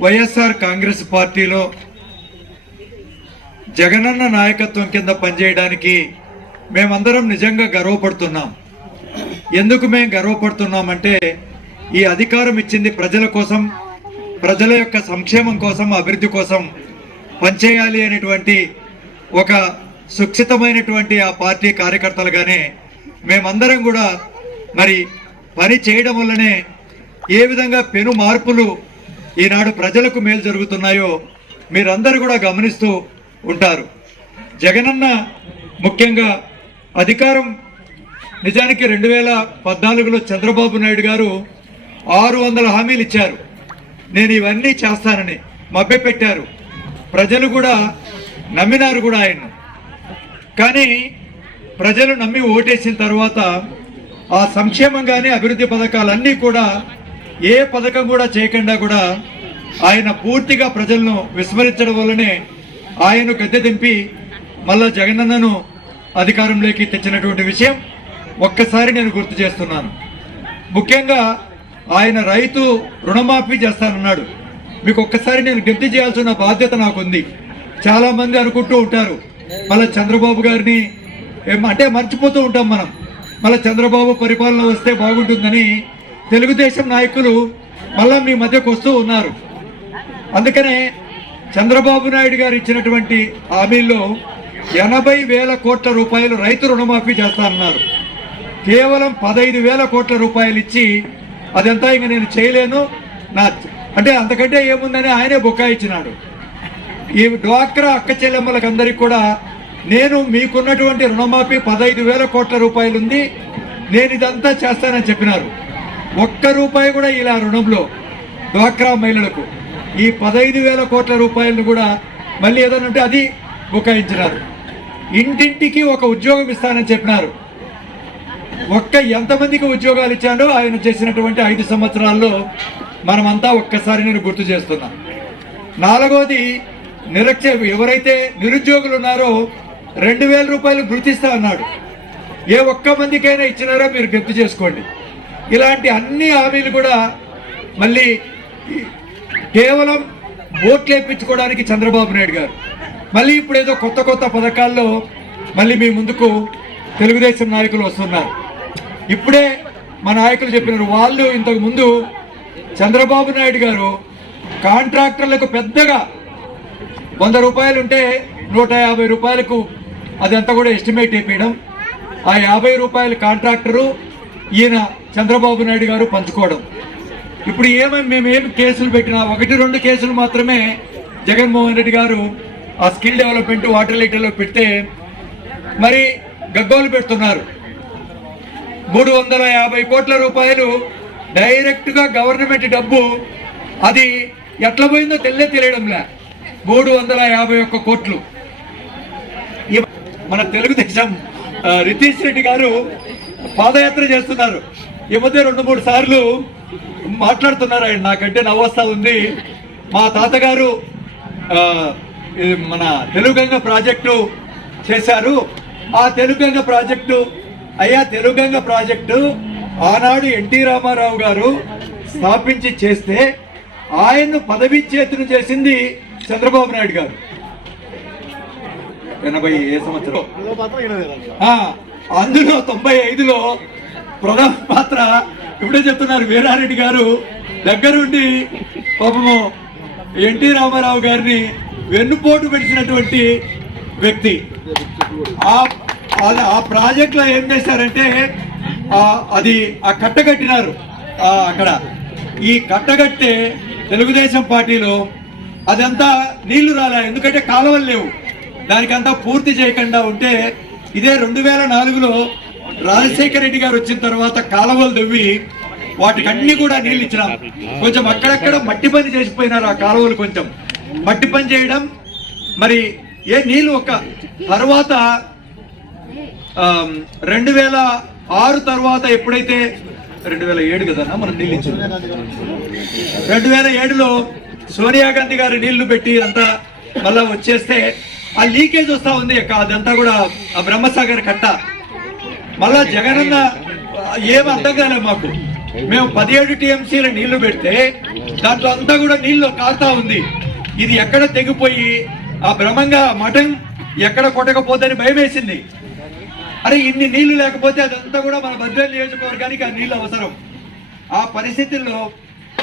వైఎస్ఆర్ కాంగ్రెస్ పార్టీలో జగనన్న నాయకత్వం కింద పనిచేయడానికి మేమందరం నిజంగా గర్వపడుతున్నాం. ఎందుకు మేము గర్వపడుతున్నామంటే ఈ అధికారం ఇచ్చింది ప్రజల కోసం ప్రజల యొక్క సంక్షేమం కోసం అభివృద్ధి కోసం పనిచేయాలి అనేటువంటి ఒక సుక్షితమైనటువంటి ఆ పార్టీ కార్యకర్తలుగానే మేమందరం కూడా మరి పని చేయడం వల్లనే ఏ విధంగా పెను మార్పులు ఈనాడు ప్రజలకు మేలు జరుగుతున్నాయో మీరందరూ కూడా గమనిస్తూ ఉంటారు. జగనన్న ముఖ్యంగా అధికారం నిజానికి రెండు వేల పద్నాలుగులో చంద్రబాబు నాయుడు గారు ఆరు వందల హామీలు ఇచ్చారు. నేను ఇవన్నీ చేస్తానని మభ్యపెట్టారు. ప్రజలు కూడా నమ్మినారు కూడా ఆయన కానీ ప్రజలు నమ్మి ఓటేసిన తర్వాత ఆ సంక్షేమం కానీ అభివృద్ధి పథకాలన్నీ కూడా ఏ పథకం కూడా చేయకుండా కూడా ఆయన పూర్తిగా ప్రజలను విస్మరించడం వల్లనే ఆయనను గద్దె దింపి మళ్ళా జగనన్నను అధికారంలోకి తెచ్చినటువంటి విషయం ఒక్కసారి నేను గుర్తు చేస్తున్నాను. ముఖ్యంగా ఆయన రైతు రుణమాఫీ చేస్తానన్నాడు. మీకు ఒక్కసారి నేను గెంతి చేయాల్సిన బాధ్యత నాకుంది. చాలా మంది అనుకుంటూ ఉంటారు మళ్ళీ చంద్రబాబు గారిని అంటే మర్చిపోతూ ఉంటాం మనం. మళ్ళీ చంద్రబాబు పరిపాలన వస్తే బాగుంటుందని తెలుగుదేశం నాయకులు మళ్ళా మీ మధ్యకు వస్తూ ఉన్నారు. అందుకనే చంద్రబాబు నాయుడు గారు ఇచ్చినటువంటి హామీల్లో ఎనభై వేల కోట్ల రూపాయలు రైతు రుణమాఫీ చేస్తానన్నారు కేవలం పదహైదు వేల కోట్ల రూపాయలు ఇచ్చి అదంతా ఇంక నేను చేయలేను. నా అంటే అంతకంటే ఏముందని ఆయనే బుకాయించినాడు ఈ డ్వాక్రా అక్క చెల్లెమ్మలకందరికీ కూడా నేను మీకున్నటువంటి రుణమాఫీ పదహైదు వేల కోట్ల రూపాయలు ఉంది నేను ఇదంతా చేస్తానని చెప్పినారు. ఒక్క రూపాయి కూడా ఇలా రుణంలో డ్వాక్రా మహిళలకు ఈ పదహైదు వేల కోట్ల రూపాయలను కూడా మళ్ళీ ఏదైనా ఉంటే అది బుకాయించినారు. ఇంటింటికి ఒక ఉద్యోగం ఇస్తానని చెప్పినారు. ఒక్క ఎంతమందికి ఉద్యోగాలు ఇచ్చాడో ఆయన చేసినటువంటి ఐదు సంవత్సరాల్లో మనమంతా ఒక్కసారి నేను గుర్తు చేస్తున్నా. నాలుగోది నిరక్ష ఎవరైతే నిరుద్యోగులు ఉన్నారో రెండు వేల రూపాయలు గుర్తిస్తా అన్నాడు. ఏ ఒక్క మందికైనా ఇచ్చినారో మీరు గుర్తు చేసుకోండి. ఇలాంటి అన్ని హామీలు కూడా మళ్ళీ కేవలం ఓట్లు వేయించుకోవడానికి చంద్రబాబు నాయుడు గారు. మళ్ళీ ఇప్పుడు ఏదో కొత్త కొత్త పథకాల్లో మళ్ళీ మీ ముందుకు తెలుగుదేశం నాయకులు వస్తున్నారు. ఇప్పుడే మా నాయకులు చెప్పినారు వాళ్ళు ఇంతకు ముందు చంద్రబాబు నాయుడు గారు కాంట్రాక్టర్లకు పెద్దగా వంద రూపాయలు ఉంటే నూట యాభై రూపాయలకు అదంతా కూడా ఎస్టిమేట్ చేయడం ఆ యాభై రూపాయల కాంట్రాక్టరు ఈయన చంద్రబాబు నాయుడు గారు పంచుకోవడం. ఇప్పుడు ఏమై మేమేం కేసులు పెట్టినా ఒకటి రెండు కేసులు మాత్రమే జగన్మోహన్ రెడ్డి గారు ఆ స్కిల్ డెవలప్మెంట్ వాటర్ లైటర్లో పెడితే మరి గగ్గోలు పెడుతున్నారు. మూడు వందల యాభై కోట్ల రూపాయలు డైరెక్ట్గా గవర్నమెంట్ డబ్బు అది ఎట్లా పోయిందో తెల్లే తెలియడంలే. మూడు వందల యాభై ఒక్క కోట్లు. మన తెలుగుదేశం రితీష్ రెడ్డి గారు పాదయాత్ర చేస్తున్నారు. ఈ మధ్య రెండు మూడు సార్లు మాట్లాడుతున్నారు ఆయన. నాకంటే నవ్వొస్తా ఉంది. మా తాతగారు మన తెలుగంగ ప్రాజెక్టు చేశారు. ఆ తెలుగంగ ప్రాజెక్టు అయ్యా తెలుగంగ ప్రాజెక్టు ఆనాడు ఎన్టీ రామారావు గారు స్థాపించి చేస్తే ఆయన్ను పదవి చేతులు చేసింది చంద్రబాబు నాయుడు గారు. ఎనభై ఏ సంవత్సరం. అందులో తొంభై ఐదులో ప్రధాన పాత్ర ఇప్పుడే చెప్తున్నారు వీరారెడ్డి గారు. దగ్గరుండి పాపము ఎన్టీ రామారావు గారిని వెన్నుపోటు పెట్టినటువంటి వ్యక్తి. ఆ అది ఆ ప్రాజెక్ట్లో ఏం చేశారంటే అది ఆ కట్ట కట్టినారు అక్కడ. ఈ కట్టగట్టే తెలుగుదేశం పార్టీలో అదంతా నీళ్ళు రాలే ఎందుకంటే కాలువలు లేవు. దానికంతా పూర్తి చేయకుండా ఉంటే ఇదే రెండు వేల నాలుగులో రాజశేఖర రెడ్డి గారు వచ్చిన తర్వాత కాలువలు దవ్వి వాటికి అన్ని కూడా నీళ్ళు ఇచ్చినాం. కొంచెం అక్కడక్కడ మట్టి పని చేసిపోయినారు ఆ కాలువలు కొంచెం. మట్టి పని చేయడం మరి ఏ నీళ్ళు ఒక తర్వాత రెండు వేల ఆరు తర్వాత ఎప్పుడైతే రెండు వేల ఏడు కదా మనం నీళ్ళు ఇచ్చిన రెండు వేల ఏడులో సోనియా గాంధీ గారు నీళ్ళు పెట్టి అంతా మళ్ళా వచ్చేస్తే ఆ లీకేజ్ వస్తా ఉంది. అక్క అదంతా కూడా ఆ బ్రహ్మసాగర్ కట్ట. మళ్ళా జగనన్న ఏమి ఏం అర్థం కాలే మాకు. మేము పదిహేడు టీఎంసీల నీళ్ళు పెడితే దాంట్లో అంతా కూడా నీళ్ళు కారుతా ఉంది. ఇది ఎక్కడ తెగిపోయి ఆ భ్రమంగా మఠం ఎక్కడ కొట్టకపోతే భయం వేసింది అరే ఇన్ని నీళ్ళు లేకపోతే అదంతా కూడా మన భద్రేలు నియోజకవర్గానికి ఆ నీళ్ళు అవసరం. ఆ పరిస్థితుల్లో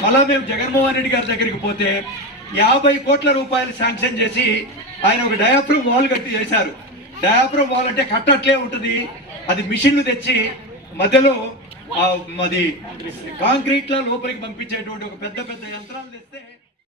మళ్ళా మేము జగన్మోహన్ రెడ్డి గారి దగ్గరికి పోతే యాభై కోట్ల రూపాయలు శాంక్షన్ చేసి ఆయన ఒక డయాఫ్రమ్ వాల్ కట్టి చేశారు. డయాఫ్రమ్ వాల్ అంటే కట్టట్లే ఉంటుంది. అది మిషన్లు తెచ్చి మధ్యలో అది కాంక్రీట్ లోపలికి పంపించేటువంటి ఒక పెద్ద పెద్ద యంత్రాలు తెస్తే